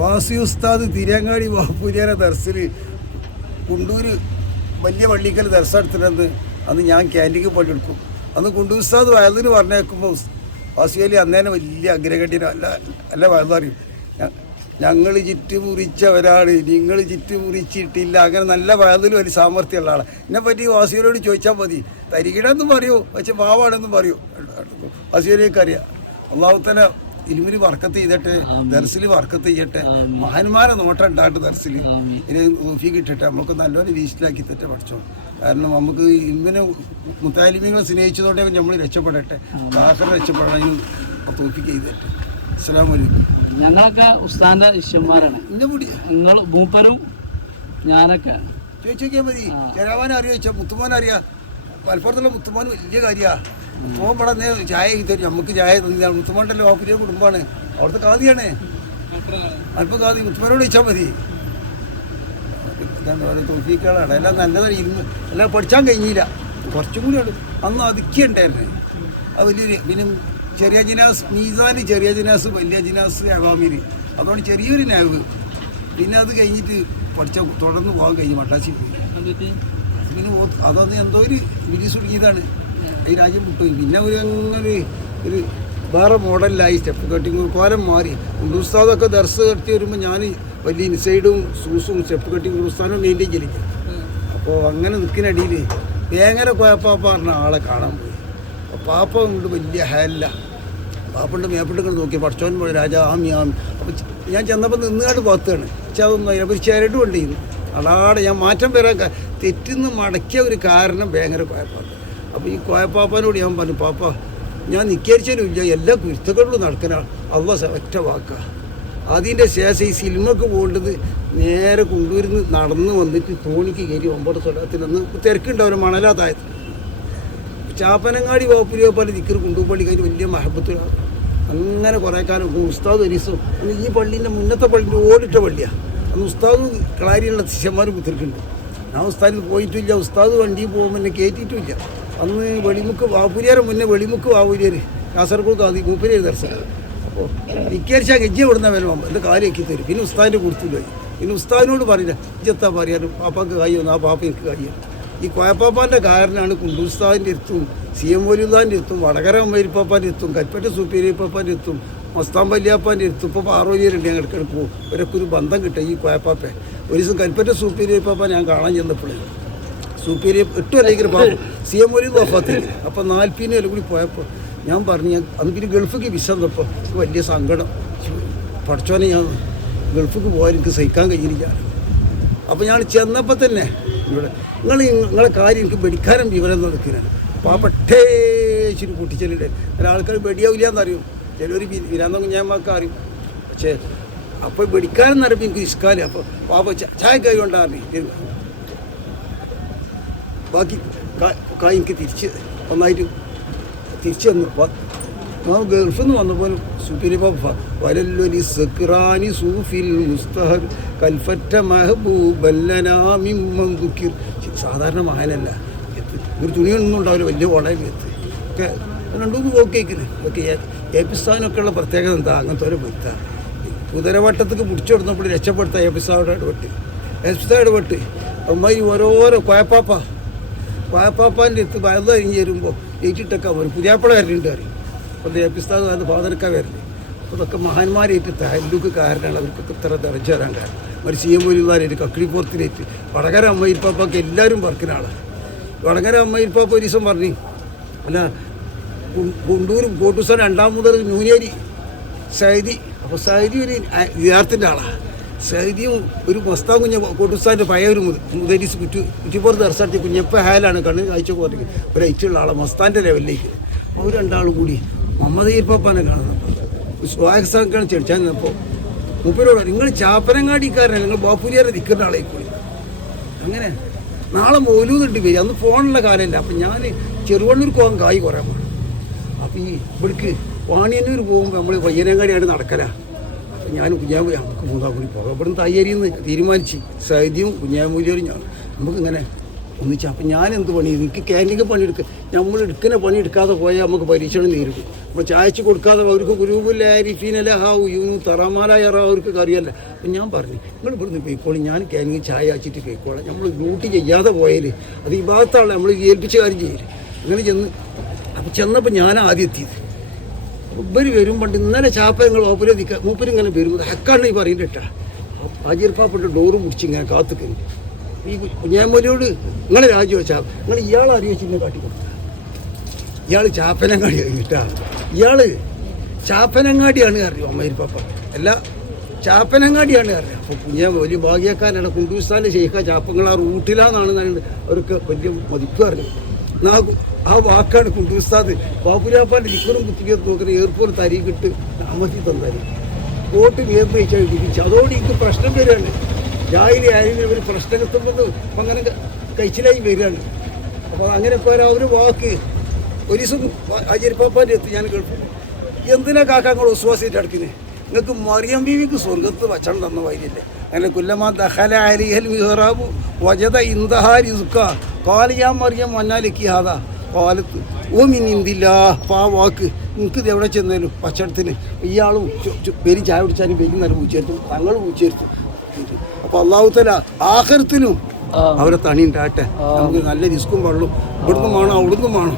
വാസി ഉസ്താദ് തിരങ്ങാടി വാപ്പൂരിയാനെ ദർസിൽ കുണ്ടൂര് വലിയ പള്ളിക്കൽ ദർശനം എടുത്തിട്ടുണ്ട് അന്ന് ഞാൻ ക്യാന്റീക്ക് പണിയെടുക്കും അന്ന് കുണ്ടൂർ ഉസ്താദ് വയലിന് പറഞ്ഞേക്കുമ്പോൾ വാസി അലി അന്നേനെ വലിയ അഗ്രഹട്ടിന് അല്ല അല്ല വയലറിയും ഞങ്ങൾ ചിറ്റ് മുറിച്ചവരാണ് നിങ്ങൾ ചിറ്റ് മുറിച്ചിട്ടില്ല. അങ്ങനെ നല്ല വയലിൽ വലിയ സാമർഥ്യമുള്ള ആളാണ് എന്നെ പറ്റി വാസിയോട് ചോദിച്ചാൽ മതി. തരികിടെന്നും പറയൂ പക്ഷെ പാവാണെന്നും പറയൂ. വാസിയോലേക്ക് അറിയാം. അള്ളാഹുത്തല ഇരുമിന് വർക്കത്ത് ചെയ്തിട്ട് ദർസിൽ വർക്കത്ത് ചെയ്യട്ടെ മഹാന്മാരെ നോട്ടം ഉണ്ടായിട്ട് ദർസിൽ ഇനി നോക്കി കിട്ടട്ടെ നമുക്ക് നല്ലൊരു വീശിലാക്കി തെറ്റ പഠിച്ചോ. കാരണം നമുക്ക് ഇങ്ങനെ മുത്താലിമികളെ സ്നേഹിച്ചതോടെ നമ്മൾ രക്ഷപ്പെടട്ടെ. കാക്കറ രക്ഷപ്പെടണം തോഫിക്ക് ചെയ്തിട്ട് അസ്സാം വലൈക്കും ഞങ്ങളൊക്കെ ഉസ്താന്റെ ശിഷ്യന്മാരാണ്. എന്റെ മുടി. നിങ്ങൾ മൂപ്പരും ഞാനൊക്കെ. ചോദിച്ചോക്കിയാൽ മതി. ജരാവാൻ അറിയോ മുത്തുമോൻ അറിയാം മലപ്പുറത്തുള്ള മുത്തുമോൻ വലിയ കാര്യമാണ് മുത്തുമോൻ ഇവിടെ നേ ചായ തരും നമുക്ക് ചായ തന്നില്ല. മുത്തുമണ്ടല്ലോ ഓഫീസിലെ കുടുംബമാണ്. അവിടുത്തെ കാതിയാണ് അല്പം കാതി മുത്തുമോനോട് ചോദിച്ചാൽ മതി. തോഫീക്കുകളാണ് എല്ലാം നല്ലതാണ്. ഇരുന്ന് എല്ലാം പഠിച്ചാൻ കഴിഞ്ഞില്ല. കുറച്ചും കൂടി അന്ന് അതുക്കിയുണ്ടായിരുന്നു അത് വലിയൊരു പിന്നെ ചെറിയ ജിനാസ് മീസാന് ചെറിയ ജിനാസ് വലിയ ജിനാസ് അവാമിന്. അതുകൊണ്ട് ചെറിയൊരു നാവ്. പിന്നെ അത് കഴിഞ്ഞിട്ട് പഠിച്ച തുടർന്ന് പോകാൻ കഴിഞ്ഞു. മട്ടാശി പോയി. പിന്നെ അതന്ന് അതൊന്ന് എന്തോ ഒരു വിരിസ് തുടങ്ങിയതാണ് ഈ രാജ്യം വിട്ടുപോയി പിന്നെ ഒരു അങ്ങനെ ഒരു വേറെ മോഡലിലായി സ്റ്റെപ്പ് കട്ടിങ് കോലം മാറി. ഉസ്താദൊക്കെ ദർശ കടത്തി വരുമ്പോൾ ഞാൻ വലിയ ഇൻസൈഡും സൂസും സ്റ്റെപ്പ് കട്ടിങ് ഉസ്താനും മെയിന്റെയിൻ ചെയ്യില്ല അപ്പോൾ അങ്ങനെ നിൽക്കുന്നടിയിൽ വേങ്ങര കോയപ്പാപ്പ പറഞ്ഞ ആളെ കാണാൻ പോയി. അപ്പോൾ പാപ്പ കൊണ്ട് വലിയ ഹാലില്ല പാപ്പണ്ട് മേപ്പിട്ട് നോക്കി. പഠിച്ചോൻ പോയി രാജാ ആമി അപ്പോൾ ഞാൻ ചെന്നപ്പോൾ നിന്നുകാണ്ട് പുറത്താണ് പക്ഷെ അതൊന്നും ഒരു ചേരട്ടും കൊണ്ടിരുന്നു അടാടെ ഞാൻ മാറ്റം വരാൻ തെറ്റിന്ന് മടക്കിയ ഒരു കാരണം ഭയങ്കര കോയപ്പാപ്പ അപ്പോൾ ഈ കോയപ്പാപ്പാനോട് ഞാൻ പറഞ്ഞു പാപ്പ ഞാൻ നിക്കരിച്ചാലും ഇല്ല എല്ലാ കുരുത്തകളിലും നടക്കുന്ന അള്ള ഒറ്റ വാക്ക. അതിന്റെ ശേഷം ഈ സിനിമക്ക് പോകേണ്ടത് നേരെ കൊണ്ടുവരുന്ന് നടന്ന് വന്നിട്ട് തോണിക്ക് കയറി ഒമ്പത് നിന്ന് തിരക്കുണ്ടാവില്ല മണലാതായത്. ചാപ്പനങ്ങാടി വാപ്പുലിയോ പോലെ ദിക്കർ കുണ്ടുപള്ളി കഴിഞ്ഞ് വലിയ മഹബത്തിലാണ് അങ്ങനെ കുറേ കാലം ഉസ്താദ് ഒരീസും അന്ന് ഈ പള്ളീന്റെ മുന്നത്തെ പള്ളിന്റെ ഓടിട്ട പള്ളിയാണ് അന്ന് ഉസ്താദ് കളാരിയുള്ള ശിഷ്യന്മാരും കുത്തിരിക്കുന്നുണ്ട്. ഞാൻ ഉസ്താദിൽ പോയിട്ടില്ല ഉസ്താദ് വണ്ടിയിൽ പോകുമ്പോൾ എന്നെ കയറ്റിയിട്ടില്ല അന്ന് വെളിമുക്ക് വാപ്പുരിയാരെ മുന്നേ വെളിമുക്ക് വാപ്പുരിയർ കാസർഗോഡ് കാതി മൂപ്പരിയർ ദർശനം. അപ്പോൾ നിക്കരിച്ചാൽ ഗജ്ജി വിടുന്ന വരണം എന്റെ കാര്യമാക്കി തരും? പിന്നെ ഉസ്താദിന്റെ കൊടുത്തില്ല പിന്നെ ഉസ്താദിനോട് പറയില്ല ഇജ്ജത്താ പറയാനും പാപ്പാക്ക് കായ്യൊന്നും ആ പാപ്പ എനിക്ക് ഈ കോയപ്പാപ്പാന്റെ കാരനാണ് കുണ്ടൂസ്താദിന്റെ എത്തും സി എം വലുദാന്റെ എത്തും വടകര അമ്മയിരിപ്പാപ്പാന്റെ എത്തും കൽപ്പറ്റ സൂപ്പേരിപ്പാപ്പാന്റെ എത്തും മസ്താൻ വല്യാപ്പാന്റെ എത്തും ഇപ്പോൾ പാറോലിയരുണ്ട് ഞങ്ങൾക്ക് പോകും. ഇവരൊക്കെ ഒരു ബന്ധം കിട്ടും ഈ കോയപ്പാപ്പേ. ഒരു ദിവസം കൽപ്പറ്റ സൂപ്പേരിപ്പാപ്പ ഞാൻ കാണാൻ ചെന്നപ്പോൾ സൂപ്പേരിയ എട്ട് അല്ലെങ്കിൽ പാപ്പു സി എം ഒരു വഫാത്തേക്ക്. അപ്പോൾ നാൽപ്പതിനും കൂടി പോയപ്പോൾ ഞാൻ പറഞ്ഞു ഞാൻ അന്ന് പിന്നെ ഗൾഫിക്ക് വിസ തന്നപ്പോൾ വലിയ സങ്കടം. പഠിച്ചോനെ ഞാൻ ഗൾഫിക്ക് പോകാൻ എനിക്ക് സഹിക്കാൻ കഴിഞ്ഞിരിക്കുക അപ്പോൾ ഞാൻ ചെന്നപ്പോൾ തന്നെ ഇവിടെ നിങ്ങൾ നിങ്ങളെ കാര്യം എനിക്ക് വെടിക്കാനും വിവരം നടക്കുന്നത് പാപ്പട്ടേച്ചിട്ട് പൊട്ടിച്ചലിട്ട് ചില ആൾക്കാർ വെടിയാവില്ല എന്നറിയും. ചിലവർ വിരാന്നൊക്കെ ഞാൻ ഒക്കെ അറിയും. പക്ഷേ അപ്പോൾ വെടിക്കാരൻ നടപ്പ് എനിക്ക് ഇഷ്കാലം അപ്പോൾ പാപ്പ ചായ കൈ കൊണ്ടാറിന് ബാക്കി കായ് എനിക്ക് തിരിച്ച് ഒന്നായിട്ട് തിരിച്ചു തന്നു നാം ഗൾഫിൽ നിന്ന് വന്നപ്പോൾ വലല്ലൊലി സക്രാനി സൂഫിൽ മുസ്തഹബ് കൽഫറ്റ മെഹബൂബല്ലനാമിമ്മം ദുഃഖിർ സാധാരണ മഹാനല്ല. ഒരു തുണിയൊന്നും ഉണ്ടാവില്ല വലിയ വളയിൽ എത്ത്. ഒക്കെ രണ്ടു മൂന്ന് പോക്കേക്കിന് ഓക്കെ ഏപ്പിസ്ഥാനൊക്കെ ഉള്ള പ്രത്യേകത എന്താ? അങ്ങനത്തെ ഒരു വ്യക്ത കുതിരവട്ടത്തേക്ക് പിടിച്ചു കൊടുത്തപ്പോൾ രക്ഷപ്പെടുത്താം ഏപ്പിസ്ഥാനോട് ഇടപെട്ട്. ഏപ്പിസ്ഥാനോട് ഇടപെട്ട്. അമ്മായി ഓരോരോ കോയപ്പാപ്പ വാപ്പാപ്പാന്റെ അടുത്ത് വയലു കഴിഞ്ഞ് വരുമ്പോൾ ഏറ്റിട്ടൊക്കെ വരും. പുതിയാപ്പള വരലുണ്ട് അറിയും അപ്പോൾ ദേപ്പിസ്ഥാൻ അത് ഫാദർക്ക വരൽ. അപ്പോൾ ഇതൊക്കെ മഹാന്മാരേറ്റ് താലൂക്ക് കാരനാണ് അവർക്കൊക്കെ ഇത്ര തെറച്ചു തരാൻ കാരണം. ഒരു സി എം പോലുകാരേറ്റ് കക്കിളിപ്പുറത്തിനേറ്റ് വടകര അമ്മയിരിപ്പാപ്പൊക്കെ എല്ലാവരും വർക്കുന്ന ആളാണ്. വടകര പാപ്പ ഒരു ദിവസം പറഞ്ഞു അല്ല കുണ്ടൂരും കോട്ടൂസം രണ്ടാം മുതൽ ന്യൂനേരി സൈദി അപ്പോൾ സൈദി ഒരു വിദ്യാർത്ഥിന്റെ ആളാണ് സൈദിയും ഒരു മസ്താൻ കുഞ്ഞ കോട്ടുസ്ഥാന്റെ പഴയ ഒരു മുതലീസ് കുറ്റി കുറ്റിപ്പുറത്ത് ഇറച്ചി കുഞ്ഞപ്പ ഹാലാണ് കണ്ണ് കാഴ്ച കുറഞ്ഞ് ഒരു ഐറ്റുള്ള ആളെ മസ്താന്റെ ലെവലിലേക്ക്. അവർ രണ്ടാളും കൂടി മുഹമ്മദ് ഈർപ്പാപ്പാനെ കാണുന്നത് സ്വാഗതം ചെടിച്ചാൽ നിന്നപ്പോൾ മുപ്പരോട് നിങ്ങൾ ചാപ്പനങ്ങാടിക്കാരനാണ് നിങ്ങൾ ബാപ്പുരിയാരെ നിൽക്കുന്ന ആളെ കൂടി. അങ്ങനെ നാളെ മോലൂന്നുണ്ട് വരിക അന്ന് ഫോണുള്ള കാലമല്ല അപ്പം ഞാൻ ചെറുവണ്ണൂർക്ക് പോകാൻ കായ് കുറയാൻ വേണം അപ്പം ഈ ഇവിടേക്ക് വാണിയന്നൂർ പോകുമ്പോൾ നമ്മൾ പയ്യനങ്ങാടിയായിട്ട് നടക്കല. അപ്പം ഞാൻ കുഞ്ഞാമൂലി നമുക്ക് മൂന്നാം കൂടി പോകാം. ഇവിടുന്ന് തയ്യരിയിൽ നിന്ന് തീരുമാനിച്ച് സൈദ്യവും കുഞ്ഞാമൂലിയും ഞാൻ നമുക്കിങ്ങനെ ഒന്നിച്ച് അപ്പം ഞാൻ എന്ത് പണി? എനിക്ക് പണി പണിയെടുക്കുക നമ്മൾ എടുക്കുന്ന പണി എടുക്കാതെ പോയാൽ നമുക്ക് പരീക്ഷണം നേരിടും നമ്മൾ ചായച്ച് കൊടുക്കാതെ അവർക്ക് ഗുരുവില്ല റിഫീനല്ല ഹാവു അവർക്ക് കറിയല്ല. അപ്പം ഞാൻ പറഞ്ഞു നിങ്ങൾ ഇവിടുന്ന് പോയിക്കോളി. ഞാൻ ക്യാന്റീൻ ചായ അച്ചിട്ട് പോയിക്കോളാം. നമ്മൾ ഡ്യൂട്ടി ചെയ്യാതെ പോയാൽ അത് ഈ ഭാഗത്താണ് നമ്മൾ ഏൽപ്പിച്ച കാര്യം ചെയ്യൽ. അങ്ങനെ ചെന്ന് അപ്പം ചെന്നപ്പോൾ ഞാൻ ആദ്യം എത്തിയത്. ഇവർ വരും പണ്ട് ഇന്നലെ ചാപ്പ നിങ്ങൾ ഓപ്പരെ നിൽക്കുക മൂപ്പര് ഇങ്ങനെ വരും ഹക്കാണ് ഈ പറയുന്നത് കേട്ടാ. ആജിർപ്പാപ്പിട്ട് ഡോറ് മുടിച്ച് ഇങ്ങനെ കാത്തുക്കരുത് ഈ കുഞ്ഞാമോലിയോട് നിങ്ങളെ രാജിവെച്ചാ നിങ്ങൾ ഇയാളെ കാട്ടി കൊടുത്ത. ഇയാൾ ചാപ്പനങ്ങാടി കേട്ടാ. ഇയാൾ ചാപ്പനങ്ങാടിയാണ് അറിയോ അമ്മയിൽപ്പാപ്പ അല്ല ചാപ്പനങ്ങാടിയാണ് അറിയാം. അപ്പോൾ കുഞ്ഞാ വലിയ ഭാഗ്യക്കാരാണ് കുണ്ടൂസ്ഥാന്റെ ശേഖ ചാപ്പങ്ങൾ ആ റൂട്ടിലാണെന്നാണ് അവർക്ക് വലിയ മതിപ്പ് അറിഞ്ഞു എന്നാ ആ വാക്കാണ് കുണ്ടുസ്താദ് ബാബുരാപ്പാന്റെ ലിക്കറും കുത്തിക്കത്ത് നോക്കുന്ന എയർപോർട്ട് തരികിട്ട് അമ്മത്തി തന്നാൽ വോട്ട് നിയന്ത്രിച്ചാൽ തിരിച്ചു അതോടെ എനിക്ക് പ്രശ്നം വരികയാണ് രാവിലെ ആയാലും ഇവർ പ്രശ്നത്തുമ്പോൾ അങ്ങനെ കഴിച്ചിലായി വരികയാണ്. അപ്പോൾ അങ്ങനെ പോരാ ഒരു വാക്ക് ഒരു ദിവസം അജരിപ്പാപ്പാന്റെ എത്തി ഞാൻ കേൾക്കും എന്തിനാ കാക്ക നിങ്ങൾ ഉസ്വാസിയിട്ട് അടക്കുന്നത് നിങ്ങൾക്ക് മറിയം ബീവിക്ക് സ്വർഗത്ത് വച്ചണം തന്ന വൈദ്യല്ലേ അങ്ങനെ കുല്ലമാ ദഹല അലിഹൽ മിഹറാബു വജത ഇന്ദഹാരി സുക്ക ഞാൻ മറിയം മന്നാലിക്കി അതാ കാലത്ത് ഓ അപ്പോൾ ആ വാക്ക്. നിങ്ങൾക്ക് ഇത് എവിടെ ചെന്നാലും പച്ചടത്തിന് ഇയാളും പേര് ചായ കുടിച്ചാലും നല്ല പൂച്ചേർത്തു തങ്ങൾ പൂച്ചേർത്തു അപ്പോൾ അള്ളാഹുത്തല ആഹരത്തിനും. അവരെ തണി ഉണ്ടാകട്ടെ. നമുക്ക് നല്ല റിസ്ക്കും വെള്ളം ഇവിടുന്ന് വേണം അവിടുന്ന് വേണം